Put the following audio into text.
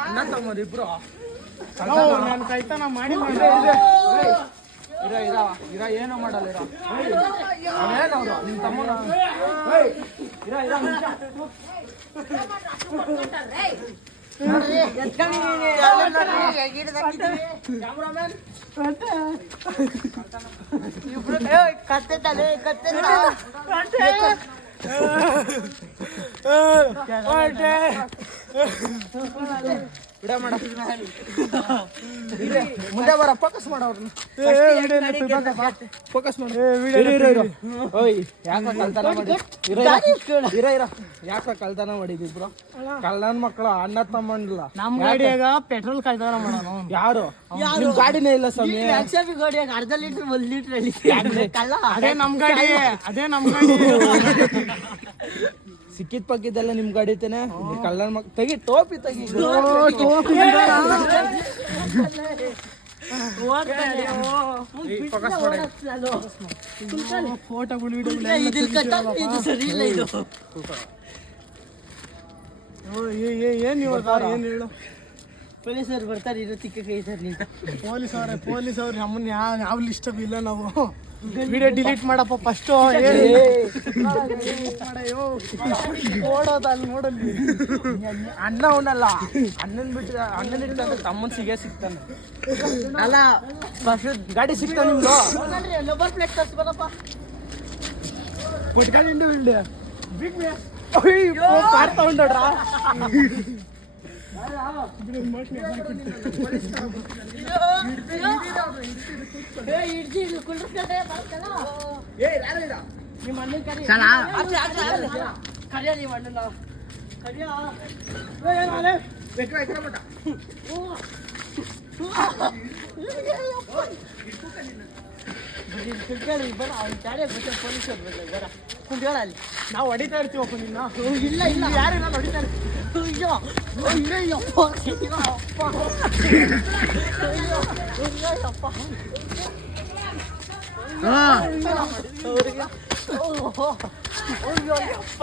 ಅಣ್ಣ ತಮ್ಮದಿಬ್ರು ನಾನು ಕೈತನ ಮಾಡಿ ಇರ ಏನು ಮಾಡಲ್ಲ ಏನವ್ರು ನಿಮ್ ತಮ್ಮನ ಮುಂದೆ ಬರ ಫೋಕಸ್ ಮಾಡೋರ್ನ ಫೋಕಸ್ ಮಾಡ ಯಾಕ ಕಲ್ತನ ಮಾಡಿ ಯಾಕ ಕಲ್ತನ ಮಾಡಿದಿಬ್ರು ಕಳ್ಳನ್ ಮಕ್ಕಳು ಅಣ್ಣ ತಮ್ಮಂಡ್ಲ ನಮ್ ಗಾಡಿಯಾಗ ಪೆಟ್ರೋಲ್ ಕಳ್ತನ ಮಾಡೋಣ ಯಾರು ನಿಮ್ ಗಾಡಿನೇ ಇಲ್ಲ ಸ್ವಾಮಿ ಗಾಡಿಯಾಗ ಅರ್ಧ ಲೀಟರ್ 1 ಲೀಟರ್ ಅದೇ ನಮ್ ಗಾಡಿ ಸಿಕ್ಕಿದ್ ಪಕ್ಕಿದ್ದೆಲ್ಲ ನಿಮ್ ಗಾಡಿ ಐತೇನೆ ಕಳ್ಳನ್ ಮಕ್ ತೆಗಿ ಟೋಪಿ ತೆಗಿ ಫೋಟೋಗಳು ಏನ್ ಹೇಳು ಪೊಲೀಸರು ಬರ್ತಾರೆ ಇರೋ ತಿಕ್ಕ ಕೈ ಸರ್ ನಿಂತ ಪೊಲೀಸವ್ರು ನಮ್ಮನ್ನ ಯಾವ ಲಿಸ್ಟ್ ಇಲ್ಲ ನಾವು ವಿಡಿಯೋ ಡಿಲೀಟ್ ಮಾಡಪ್ಪ ಫಸ್ಟ್ ನೋಡೋದ ಅಲ್ಲಿ ನೋಡಲ್ಲಿ ಅಣ್ಣ ಅವನಲ್ಲ ಅಣ್ಣನ್ ಬಿಟ್ರೆ ಅಣ್ಣನ ಇಟ್ಟ ತಮ್ಮನ್ ಸಿಗ್ತಾನೆ ಅಲ್ಲ ಫಸ್ಟ್ ಗಾಡಿ ಸಿಗ್ತಾನೆ ನಿಮ್ದು ನಂಬರ್ ಪ್ಲೇಟ್ ತರ್ಸ್ಬೇಕಪ್ಪ ಪುಟ್ಕೊಂಡು ಬಿಲ್ಡೆ ಕಾರ್ ತಗೊಂಡ್ರಾ ನಿಮ್ಮ ಅಣ್ಣನ ಕರಿ ಕರಿಯ ನಿಮ್ಮ ಅಣ್ಣನ ಕರಿಯ ಬರ ಅವ್ನ ಗಾಡಿ ಬಿಟ್ಟು ಪೊಲೀಸರು ಬರ ಕುಂಡೇಳ ಅಲ್ಲಿ ನಾವು ಹೊಡಿತಾ ಇರ್ತೀವಪ್ಪ ನಿನ್ನ ಇಲ್ಲ ಇಲ್ಲ ಯಾರು ನಾನು ಹೊಡಿತಾ ಇರ್ತೀವಿ ಅಯ್ಯೋ ಅಯ್ಯಪ್ಪ ಅಯ್ಯಪ್ಪ ಅಯ್ಯಪ್ಪ